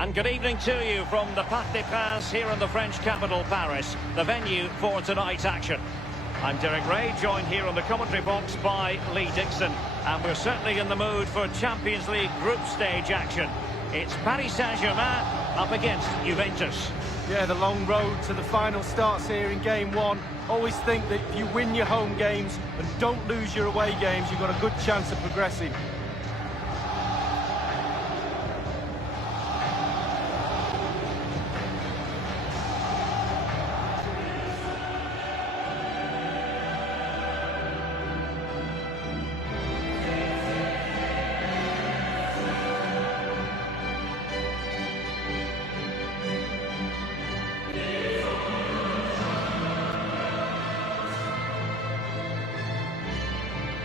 And good evening to you from the Parc des Princes here in the French capital, Paris, the venue for tonight's action. I'm Derek Ray, joined here on the commentary box by Lee Dixon. And we're certainly in the mood for Champions League group stage action. It's Paris Saint-Germain up against Juventus. Yeah, the long road to the final starts here in game one. Always think that if you win your home games and don't lose your away games, you've got a good chance of progressing.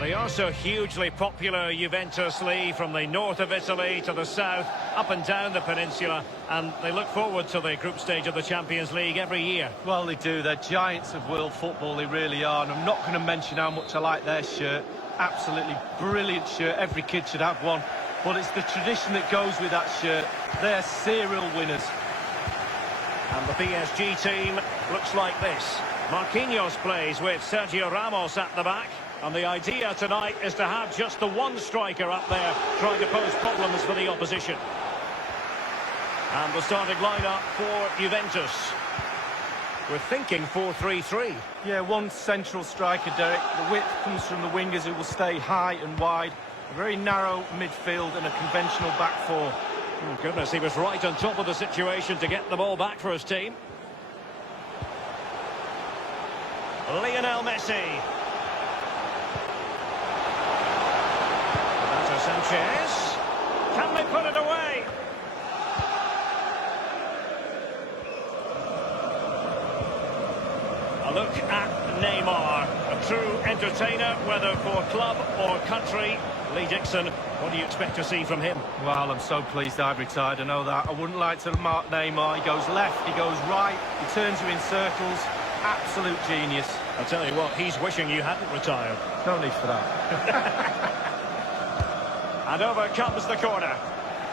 They are so hugely popular, Juventus, Lee, from the north of Italy to the south, up and down the peninsula, and they look forward to the group stage of the Champions League every year. Well, they do. They're giants of world football, they really are, and I'm not going to mention how much I like their shirt. Absolutely brilliant shirt. Every kid should have one, but it's the tradition that goes with that shirt. They're serial winners. And the PSG team looks like this. Marquinhos plays with Sergio Ramos at the back. And the idea tonight is to have just the one striker up there trying to pose problems for the opposition. And the starting lineup for Juventus. We're thinking 4-3-3. Yeah, one central striker, Derek. The width comes from the wingers who will stay high and wide. A very narrow midfield and a conventional back four. Oh, goodness, he was right on top of the situation to get the ball back for his team. Lionel Messi. Sanchez. Can they put it away? A look at Neymar, a true entertainer, whether for club or country. Lee Dixon, what do you expect to see from him? Well, I'm so pleased I've retired, I know that. I wouldn't like to mark Neymar. He goes left, he goes right, he turns you in circles. Absolute genius. I'll tell you what, he's wishing you hadn't retired. No need for that. And over comes the corner.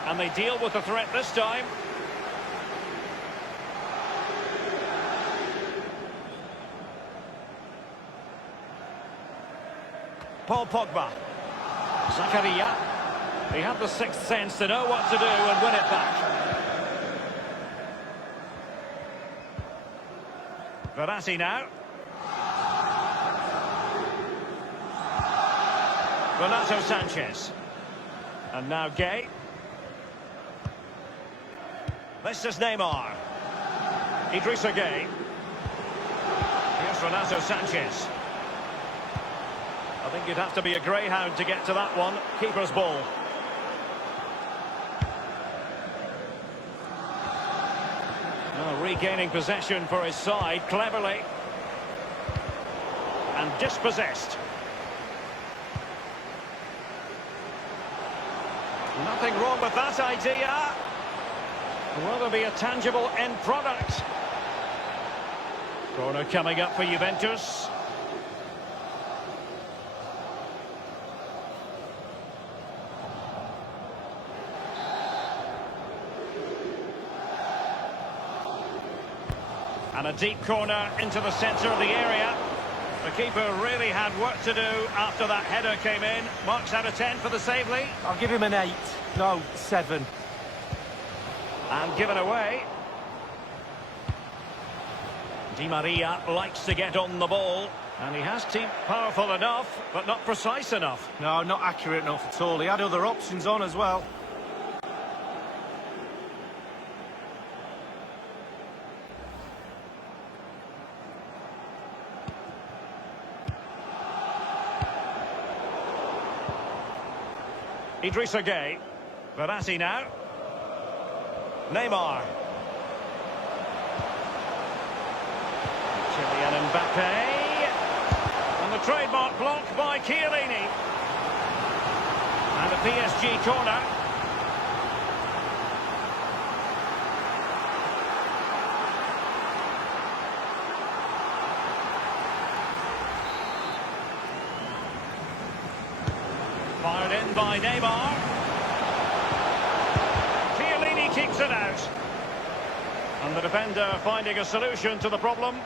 And they deal with the threat this time. Paul Pogba. Zakaria. He had the sixth sense to know what to do and win it back. Verratti now. Renato Sanchez. And now Gay. This is Neymar. Idrissa Gay. Here's Renato Sanchez. I think you'd have to be a greyhound to get to that one. Keeper's ball. Oh, regaining possession for his side cleverly. And dispossessed. Nothing wrong with that idea. Will there be a tangible end product? Corner coming up for Juventus. And a deep corner into the centre of the area. The keeper really had work to do after that header came in. Marks out of 10 for the save, Lee. I'll give him an 8. No, 7. And given away. Di Maria likes to get on the ball. And he has been powerful enough, but not precise enough. No, not accurate enough at all. He had other options on as well. Idrissa Gay. Verratti now. Neymar. Kylian Mbappe. And the trademark block by Chiellini. And a PSG corner. Fired in by Neymar. Chiellini keeps it out. And the defender finding a solution to the problem.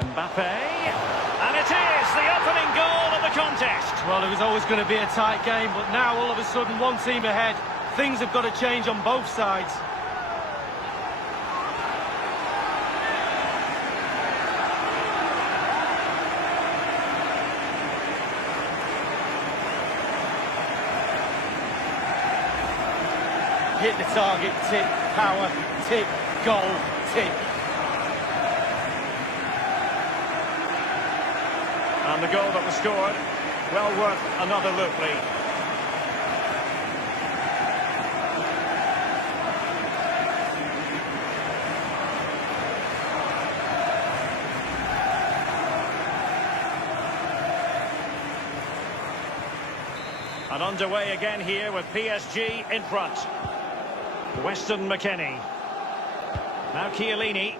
Mbappe. And it is the opening goal of the contest. Well, it was always going to be a tight game, but now all of a sudden one team ahead. Things have got to change on both sides. Hit the target, tick, power, tick, goal, tick. And the goal that was scored, well worth another look, Lee. And underway again here with PSG in front. Weston McKennie. Now Chiellini.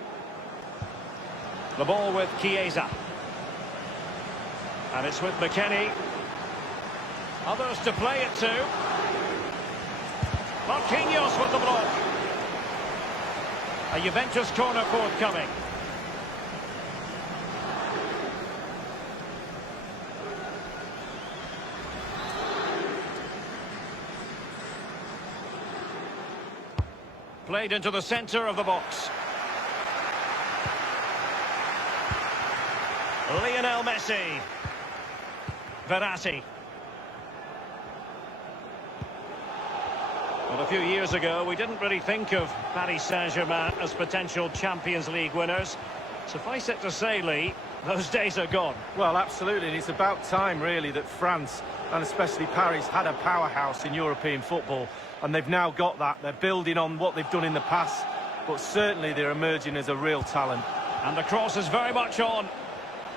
The ball with Chiesa. And it's with McKennie. Others to play it to. Marquinhos with the block. A Juventus corner forthcoming. Played into the centre of the box. Lionel Messi. Verratti. Well, a few years ago, we didn't really think of Paris Saint-Germain as potential Champions League winners. Suffice it to say, Lee, those days are gone. Well, absolutely, and it's about time, really, that France, and especially Paris, had a powerhouse in European football, and they've now got that. They're building on what they've done in the past, but certainly they're emerging as a real talent. And the cross is very much on.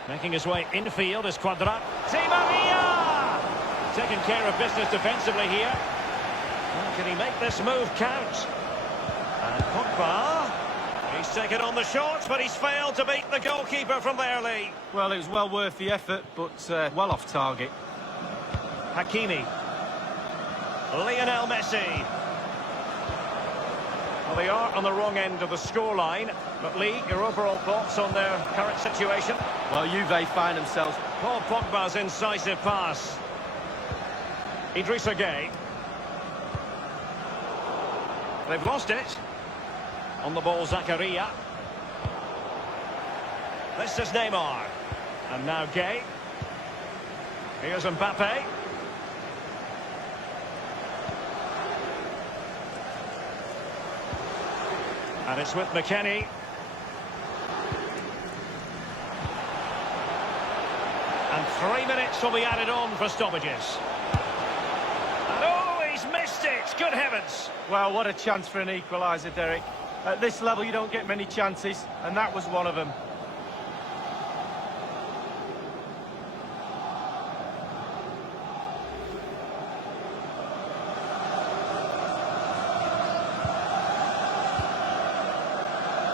Making his way infield is Quadrat. Di Maria! Taking care of business defensively here. Well, can he make this move count? And Pogba. He's taken on the shots, but he's failed to beat the goalkeeper from there, Lee. Well, it was well worth the effort, but well off target. Hakimi. Lionel Messi. Well, they are on the wrong end of the scoreline. But Lee, your overall thoughts on their current situation? Well, Juve find themselves. Paul Pogba's incisive pass. Idrissa Gueye. They've lost it. On the ball, Zakaria. This is Neymar. And now Gueye. Here's Mbappe. And it's with McKennie. And 3 minutes will be added on for stoppages. And oh, he's missed it! Good heavens! Well, what a chance for an equaliser, Derek. At this level, you don't get many chances, and that was one of them.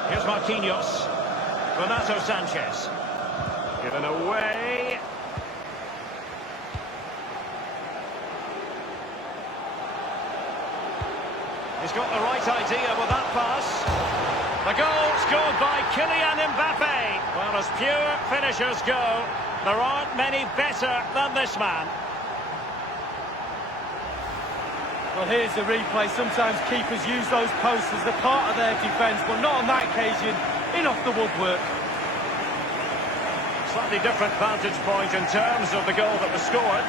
Here's Marquinhos. Renato Sanchez. Given away. He's got the right idea with that pass. The goal scored by Kylian Mbappe. Well, as pure finishers go, there aren't many better than this man. Well, here's the replay. Sometimes keepers use those posts as the part of their defence, but not on that occasion. In off the woodwork. Slightly different vantage point in terms of the goal that was scored.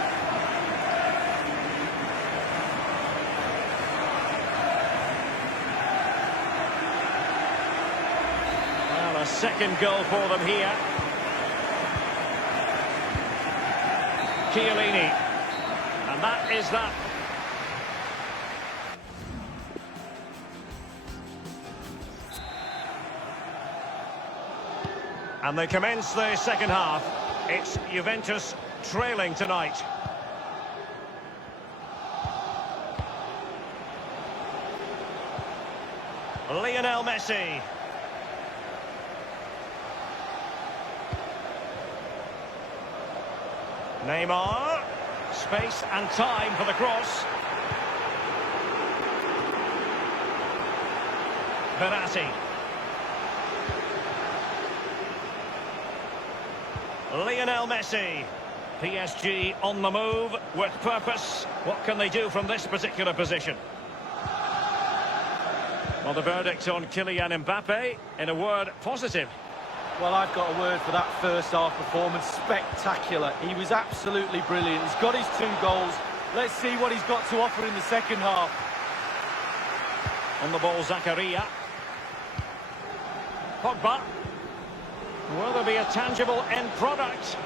Well, a second goal for them here. Chiellini. And that is that. And they commence the second half. It's Juventus trailing tonight. Lionel Messi. Neymar. Space and time for the cross. Verratti. Lionel Messi. PSG on the move with purpose. What can they do from this particular position? Well, the verdict on Kylian Mbappe, in a word, positive. Well, I've got a word for that first half performance. Spectacular. He was absolutely brilliant. He's got his 2 goals. Let's see what he's got to offer in the second half. On the ball, Zakaria. Pogba. Will there be a tangible end product?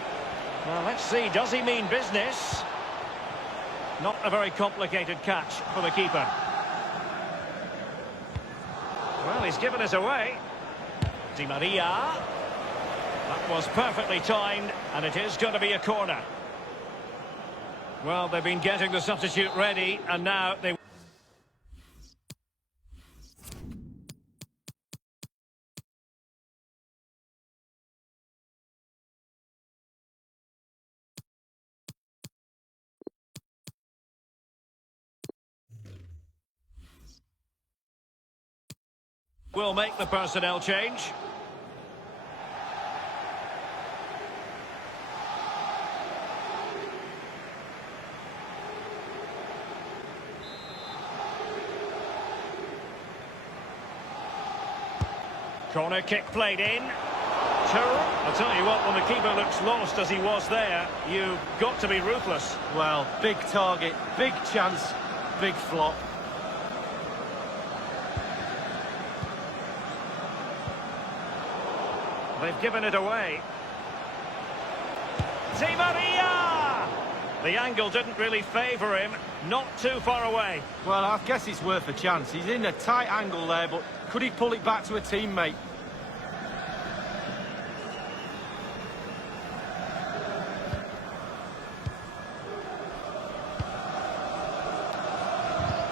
Well, let's see. Does he mean business? Not a very complicated catch for the keeper. Well, he's given us away. Di Maria. That was perfectly timed, and it is going to be a corner. Well, they've been getting the substitute ready, and now they... will make the personnel change. Corner kick played in. I tell you what, when the keeper looks lost as he was there, you've got to be ruthless. Well, big target, big chance, big flop. They've given it away. Di Maria! The angle didn't really favour him. Not too far away. Well, I guess it's worth a chance. He's in a tight angle there, but could he pull it back to a teammate?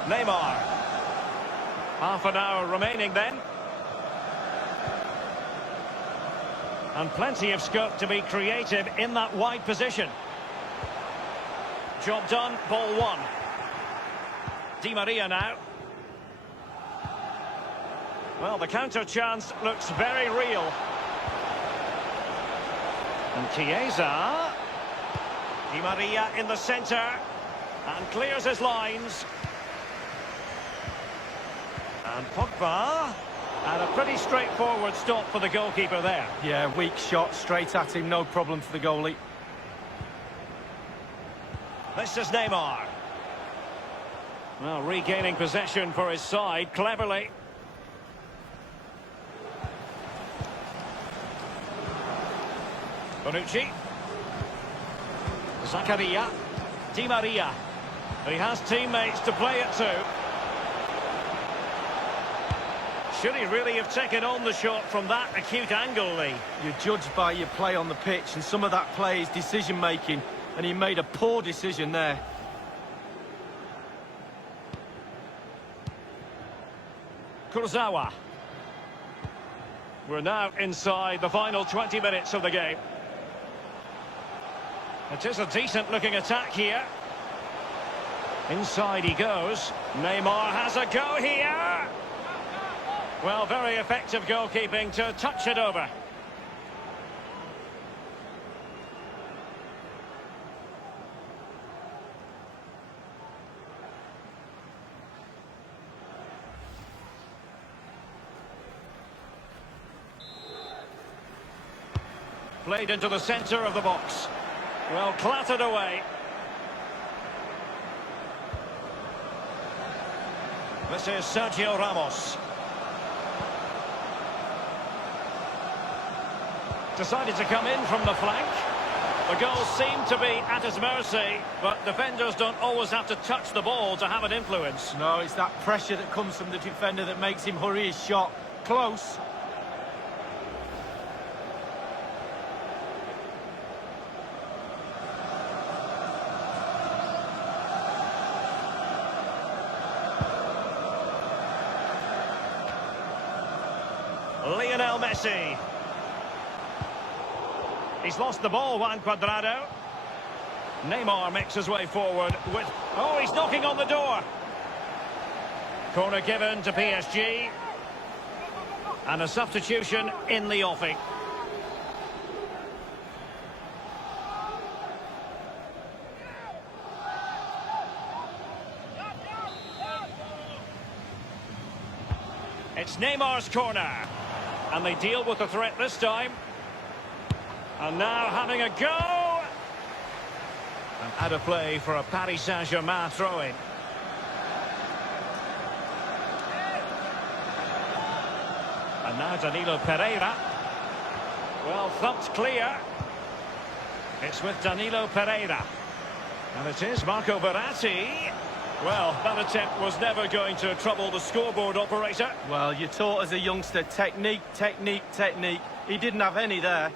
Neymar. Half an hour remaining then. And plenty of scope to be creative in that wide position. Job done, ball 1. Di Maria now. Well, the counter chance looks very real. And Chiesa. Di Maria in the centre. And clears his lines. And Pogba. And a pretty straightforward stop for the goalkeeper there. Yeah, weak shot, straight at him, no problem for the goalie. This is Neymar. Well, regaining possession for his side, cleverly. Bonucci. Zakaria. Di Maria. He has teammates to play it to. Should he really have taken on the shot from that acute angle, Lee? You're judged by your play on the pitch, and some of that play is decision-making, and he made a poor decision there. Kurzawa. We're now inside the final 20 minutes of the game. It is a decent-looking attack here. Inside he goes. Neymar has a go here. Well, very effective goalkeeping to touch it over. Played into the centre of the box. Well, clattered away. This is Sergio Ramos. Decided to come in from the flank. The goals seem to be at his mercy, but defenders don't always have to touch the ball to have an influence. No, it's that pressure that comes from the defender that makes him hurry his shot. Close. Lionel Messi. He's lost the ball, Juan Cuadrado. Neymar makes his way forward with... Oh, he's knocking on the door. Corner given to PSG. And a substitution in the offing. It's Neymar's corner. And they deal with the threat this time. And now having a go. And out of play for a Paris Saint-Germain throw-in. And now Danilo Pereira. Well, thumped clear. It's with Danilo Pereira. And it is Marco Verratti. Well, that attempt was never going to trouble the scoreboard operator. Well, you're taught as a youngster, technique, technique, technique. He didn't have any there.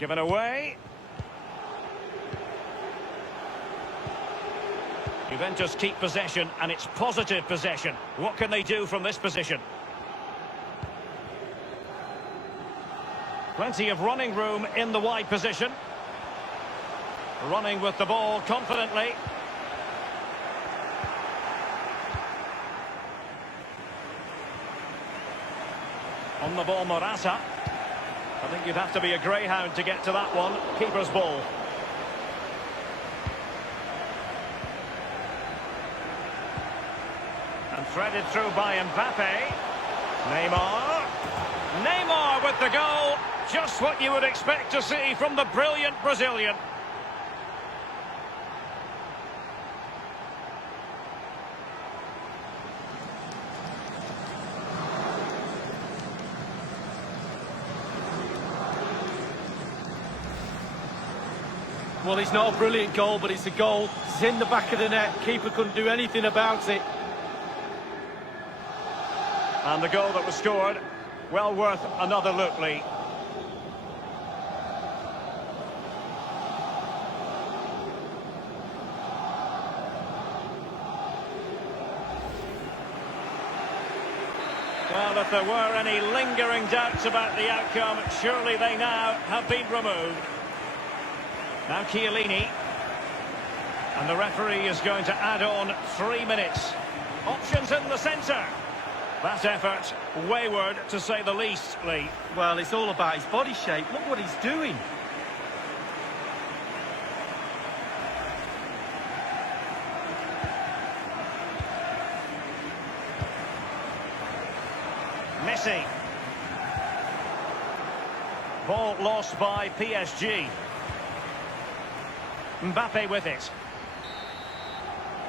Given away. Juventus keep possession, and it's positive possession. What can they do from this position? Plenty of running room in the wide position. Running with the ball confidently. On the ball, Morata. I think you'd have to be a greyhound to get to that one. Keeper's ball. And threaded through by Mbappe. Neymar. Neymar with the goal. Just what you would expect to see from the brilliant Brazilian. Well, it's not a brilliant goal, but it's a goal. It's in the back of the net. Keeper couldn't do anything about it. And the goal that was scored, well worth another look, Lee. Well, if there were any lingering doubts about the outcome, surely they now have been removed. Now Chiellini. And the referee is going to add on 3 minutes. Options in the centre. That effort, wayward to say the least, Lee. Well, it's all about his body shape. Look what he's doing. Messi. Ball lost by PSG. Mbappe with it.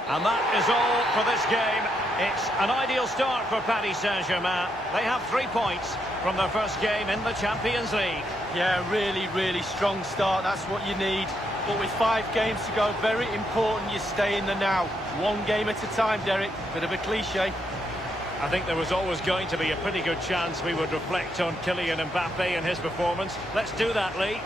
And that is all for this game. It's an ideal start for Paris Saint-Germain. They have 3 points from their first game in the Champions League. Yeah, really, really strong start. That's what you need. But with 5 games to go, very important you stay in the now. 1 game at a time, Derek. Bit of a cliche. I think there was always going to be a pretty good chance we would reflect on Kylian Mbappe and his performance. Let's do that, Lee.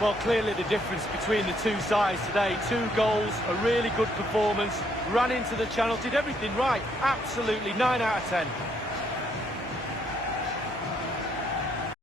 Well, clearly the difference between the two sides today. 2 goals, a really good performance, ran into the channel, did everything right. Absolutely, 9 out of 10.